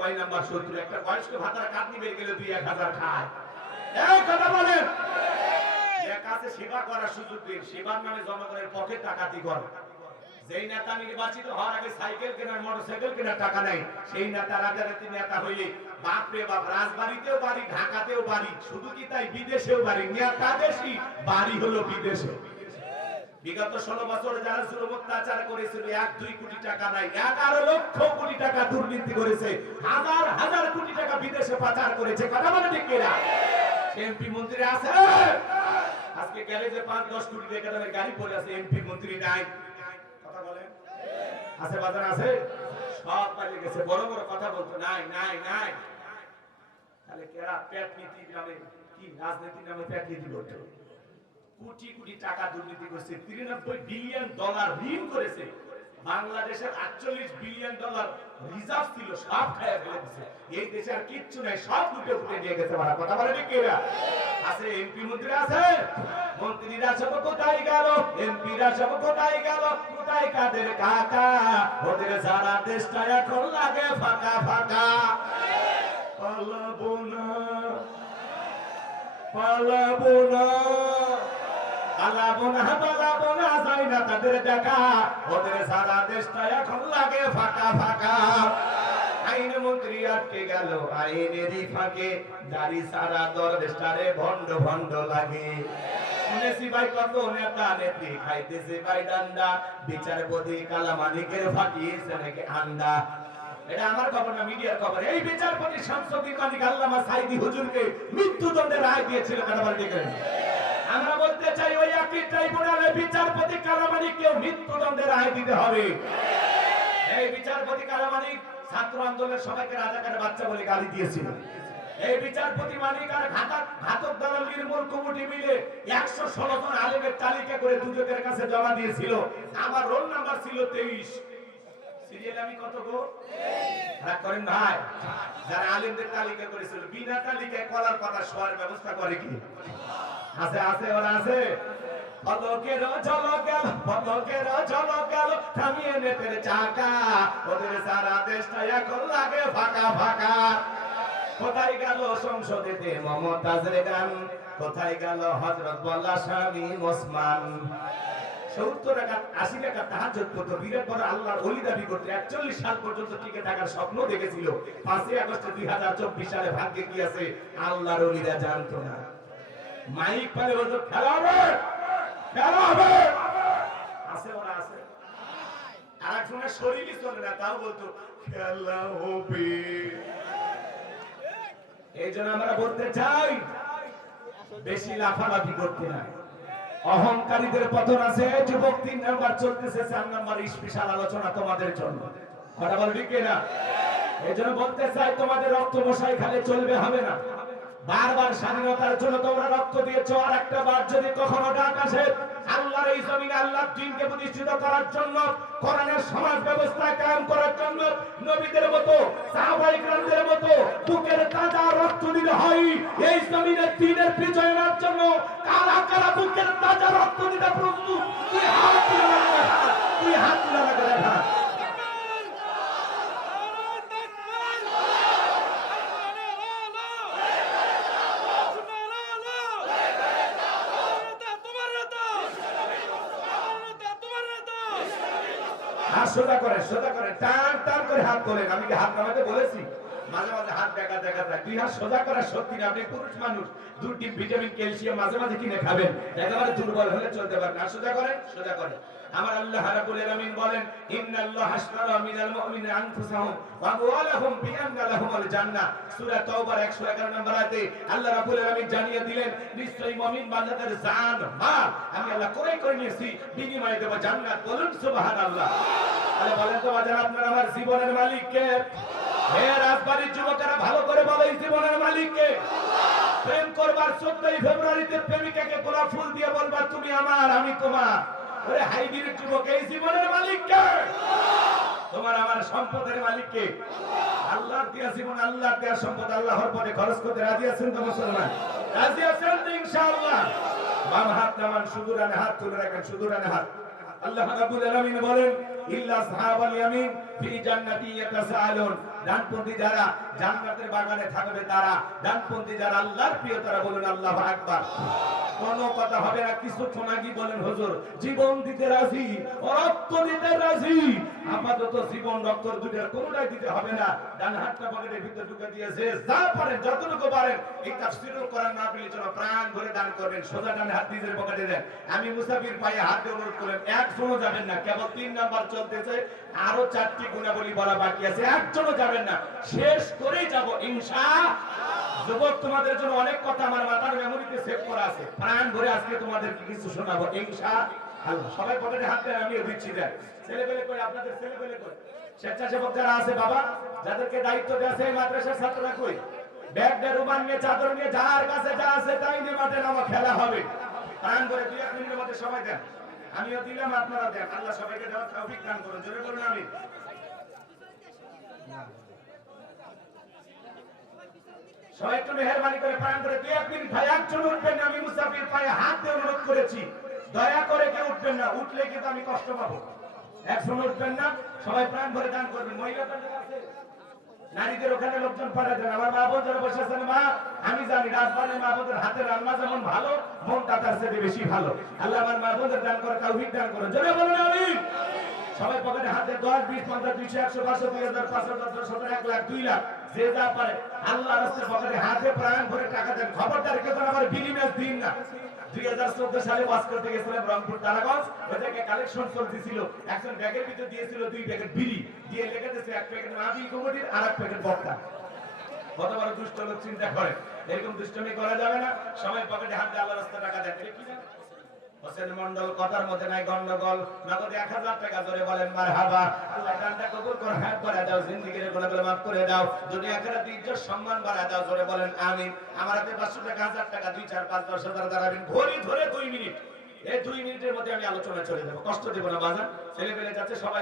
কয় নাম্বার শত্রু? একটা বয়স্ক ভাতার কাঁদনি বের গেলে দুই এক হাজার খায়। এই কথা বলেন। কাছে সেবা করার সুযোগ দিন সেবার নামে জনগণের পকেট টাকাতি করে। যেই নেতা নির্বাচিত হওয়ার আগে সাইকেল কেনার মোটরসাইকেল কেনার টাকা নেই সেই নেতা রাজারাতি নেতা হইলে বাপ রে বাপ রাজবাড়িতেও বাড়ি ঢাকাতেও বাড়ি শুধু কি তাই বিদেশেও বাড়ি? নেতা দেশি বাড়ি হলো বিদেশে বিগত ষোলো বছর যারা জুলুম অত্যাচার করেছিল, এক, দুই কোটি টাকা নাই, এগারো লক্ষ কোটি টাকা দুর্নীতি করেছে, হাজার হাজার কোটি টাকা বিদেশে পাচার করেছে। কথা বলে ঠিক কিনা? এমপি মন্ত্রী আছে? আজকে গেলে যে পাঁচ, দশ কোটি টাকা দামের গাড়ি পড়ে আছে, এমপি মন্ত্রী নাই। কথা বলেন? আছে, বাজার আছে? সব পালিয়ে গেছে। বড় বড় কথা বলতো নাই নাই নাই। তাহলে কেরা পেট নীতি নামে, কি রাজনীতি নামে পেট নীতি করতো কোটি কোটি টাকা দুর্নীতি করেছে, তিরানব্বই বিলিয়ন ডলার ঋণ করেছে। বাংলাদেশের আটচল্লিশ বিলিয়ন ডলার রিজার্ভ ছিল, সব খায় ফেলে দিছে। এই দেশে আর কিচ্ছু নাই, সব লুটে ফুটে নিয়ে গেছে মারা। কথা বলে নাকি আছে, এমপি মন্ত্রী আছে? মন্ত্রীরা সব কোথায় গেল? এমপিরা সব কোথায় গেল? কোথায় কাদের কাকা? ওদের সারা দেশটা এখন লাগে ফাঁকা ফাঁকা। পালাবো না পালাবো না। পালাবো না কালামানিকের ফাটিয়েছে নাকি আন্ডা এটা আমার খবর না, মিডিয়ার খবর। এই বিচারপতি শামসুদ্দিন আল্লামা সাইদি হুজুরকে মৃত্যুদণ্ডের রায় দিয়েছিল দেখলেন আমরা বলতে চাই ওই একই ট্রাইব্যুনালে বিচারপতি কালামানিককে মৃত্যুদণ্ডের রায় দিতে হবে। এই বিচারপতি কালামানিক ছাত্র আন্দোলনের সবাইকে রাজাকারের বাচ্চা বলে গালি দিয়েছিল। এই বিচারপতি মালিক আর ঘাতক ঘাতক দালাল নির্মূল কমিটি মিলে একশো ষোলো জন আলেমের তালিকা করে দুজনের কাছে জমা দিয়েছিল। আমার রোল নাম্বার ছিল তেইশ। সিরিয়াল আমি কত গো? করেন ভাই। যারা আলেমদের তালিকা করেছিল, বিনা তালিকায় কলার পাতা শোয়ার ব্যবস্থা করে কি? আছে আছে, ওরা আছে। পলকের ঝলক গেল পলকের ঝলক গেল, থামিয়ে নেতের চাকা। ওদের সারা দেশটা এখন লাগে ফাঁকা ফাঁকা। কোথায় গেল সংসদেতে গান? কোথায় গেল হজরত বল্লা স্বামী ওসমান? সত্তর আশি টাকা তাহাজত করতো বিরাট বড় অলি দাবি করতো। একচল্লিশ সাল পর্যন্ত টিকে থাকার স্বপ্ন দেখেছিল। পাঁচই আগস্ট দুই হাজার চব্বিশ সালে ভাগ্যে কি আছে? আল্লাহর অলিরা জানতো না। মাইক পালে বলতো, খেলা হবে খেলা হবে। আছে ওরা আছে। আর একজনের শরীরই চলে না, তাও বলতো, খেলা হবে। এই জন্য আমরা বলতে চাই, বেশি লাফালাফি করতে নাই অহংকারীদের পতন আছে, যুবক তিন নাম্বার চলতেছে, চার নাম্বার স্পেশাল আলোচনা তোমাদের জন্য। কথা বলবি কিনা? এই জন্য বলতে চাই, তোমাদের রক্ত মশাই খালে চলবে, হবে না। বারবার স্বাধীনতার জন্য তোমরা রক্ত দিয়েছ আর একটা বার যদি কখনো ডাক আসে, আল্লাহর এই জমিনে আল্লাহর দিনকে প্রতিষ্ঠিত করার জন্য, কোরআনের সমাজ ব্যবস্থা কায়েম করার জন্য, নবীদের মতো সাহাবাই মতো, বুকের তাজা রক্ত দিতে হয়, এই জমিনের দিনের বিজয়ের জন্য কারা কারা বুকের তাজা রক্ত দিতে প্রস্তুত তুই হাত তুলে লাগবে তুই হাত তুলে লাগবে দেখা হাত সোজা করে সোজা করে টান টান করে হাত তোলেন। আমি কি হাত নামাতে বলেছি? মাঝে মাঝে হাত দেখা দেখা যায়। দুই হাত সোজা করা সত্যি না, আপনি পুরুষ মানুষ। দুটি ভিটামিন, ক্যালসিয়াম মাঝে মাঝে কিনে খাবেন। একেবারে দুর্বল হলে চলতে পারেন না। সোজা করেন সোজা করেন। আমার আল্লাহ রাব্বুল আলামিন বলেন, ইন্নাল্লাহ আশতারা মিনাল মুমিনিনা আনফুসাহুম ওয়া আমওয়ালাহুম বিআন্না লাহুমুল জান্নাহ। সূরা তাওবার 111 নম্বর আয়াতে আল্লাহ রাব্বুল আলামিন জানিয়ে দিলেন, নিশ্চয়ই মুমিন বান্দাদের জান, মাল আমি আল্লাহ ক্রয় করে নিয়েছি, বিনিময়ে দেব জান্নাত। বলুন, সুবহানাল্লাহ। তাহলে বলেন তো বাজার আপনার আমার জীবনের মালিক কে হে রাজবাড়ির যুবকেরা, ভালো করে বলো এই জীবনের মালিক কে প্রেম করবার চোদ্দই ফেব্রুয়ারিতে প্রেমিকাকে গোলাপ ফুল দিয়ে বলবার তুমি আমার, আমি তোমার। ওরে হাইবির যুবক এই জীবনের মালিক কে? তোমার আমার সম্পদের মালিক কে? আল্লাহর দেয়া জীবন, আল্লাহর দেয়া সম্পদ, আল্লাহর পথে খরচ করতে রাজি আছেন তো মুসলমান? রাজি আছেন তো ইনশাআল্লাহ। বাম হাত নামান সুদূরানে হাত, তুলে রাখেন সুদূরানে হাত। আল্লাহ রাব্বুল আলামিন বলেন, ইল্লা সাহাবাল ইয়ামিন ফি জান্নাতি ইয়াতাসাআলুন। ডানপন্থী যারা জান্নাতের বাগানে থাকবে, তারা ডানপন্থী যারা আল্লাহর প্রিয়, তারা বলুন, আল্লাহ আকবার। কোনো কথা হবে না, কিছু কি বলেন, হুজুর, জীবন দিতে রাজি, রক্ত দিতে রাজি। আপাতত জীবন রক্ত দুটার কোনোটাই দিতে হবে না। ডান হাতটা পকেটের ভিতরে ঢুকে দিয়েছে, যা পারেন, যতটুকু পারেন। এই তাফসীরুল কোরআন না পেলে চলো প্রাণ ভরে দান করবেন, সোজা ডান হাত নিজের পকেটে দেন। আমি মুসাফির পায়ে হাত অনুরোধ করলাম একজনও যাবেন না, কেবল তিন নাম্বার চলতেছে, আরও চারটি গুণাবলী বলা বাকি আছে, একজনও যাবেন না। শেষ করেই যাব, ইনশা যুবক, তোমাদের জন্য অনেক কথা আমার মাথার মেমোরিতে সেভ করা আছে। প্রাণ ভরে আজকে তোমাদের কিছু শোনাবো ইনশা আল্লাহ সবাই পকেটে হাত দেন, আমিও দিচ্ছি দেন। ছেলে পেলে করে, আপনাদের ছেলে পেলে করে। স্বেচ্ছাসেবক যারা আছে, বাবা, যাদেরকে দায়িত্ব দেওয়া আছে মাদ্রাসার ছাত্ররা কই? ব্যাগ দিয়ে রুমাল নিয়ে, চাদর নিয়ে, যার কাছে যা আছে তাই নিয়ে মাঠে নামা, খেলা হবে। প্রাণ করে দুই, এক মিনিটের মধ্যে সময় দেন। আমিও দিলাম, আপনারা দেন। আল্লাহ সবাইকে দেওয়ার তৌফিক দান করুন। জোরে বলুন আমি সবাই একটু মেহরবানি করে প্রাণ করে দুই এক মিনিট ভাই একজন উঠবেন না, আমি মুসাফির পায়ে হাত দিয়ে অনুরোধ করেছি। দয়া করে কেউ উঠবেন না, উঠলে কিন্তু আমি কষ্ট পাবো। একজন উঠবেন না, সবাই প্রাণ ভরে দান করবেন। মহিলা আছে। নারীদের ওখানে লোকজন পাঠাতেন আমার মা বোন যারা মা, আমি জানি রাজবাড়ির মা বোনদের হাতে রান্না যেমন ভালো, মনটা তার সাথে বেশি ভালো। আল্লাহ আমার মা বোনদের দান করে তৌফিক দান করে। জোরে বলুন আমি সবাই পকেটে হাতে দশ, বিশ, পঞ্চাশ, দুইশো, একশো পাঁচশো দুই হাজার, পাঁচশো দশ হাজার এক লাখ, দুই লাখ। যে যা পারে, আল্লাহ পকেটে হাতে প্রাণ ভরে টাকা দেন। খবরদার কেউ আমার দিন না। দুই হাজার চোদ্দ সালে করতে রংপুর তারাগঞ্জ। কালেকশন চলতেছিল। একজন ব্যাগের দিয়েছিল দুই প্যাকেট দিয়ে দিয়েছে, এক প্যাকেট কমিটির আর এক প্যাকেট বক্তা কত বড় দুষ্ট লোক চিন্তা করে। এরকম দুষ্টমি করা যাবে না। সবাই পকেটে হাত দিয়ে আল্লাহ রাস্তায় টাকা দেন। কি? হোসেন মন্ডল কথার মধ্যে নাই গন্ডগোল। নগদে এক হাজার টাকা ধরে বলেন মার হাবা আল্লাহ কবুল করে হ্যাঁ করে দাও জিন্দিগির গুণাগুলো মাফ করে দাও। ইজ্জত সম্মান দাও, জোরে বলেন, আমিন। আমার হাতে পাঁচশো টাকা, হাজার টাকা, দুই, চার, পাঁচ, দশ হাজার দাঁড়াবেন ঘড়ি ধরে দুই মিনিট। এই দুই মিনিটের মধ্যে আমি আলোচনা চলে যাব। কষ্ট দেব না বাজার ছেলে পেলে যাচ্ছে, সবাই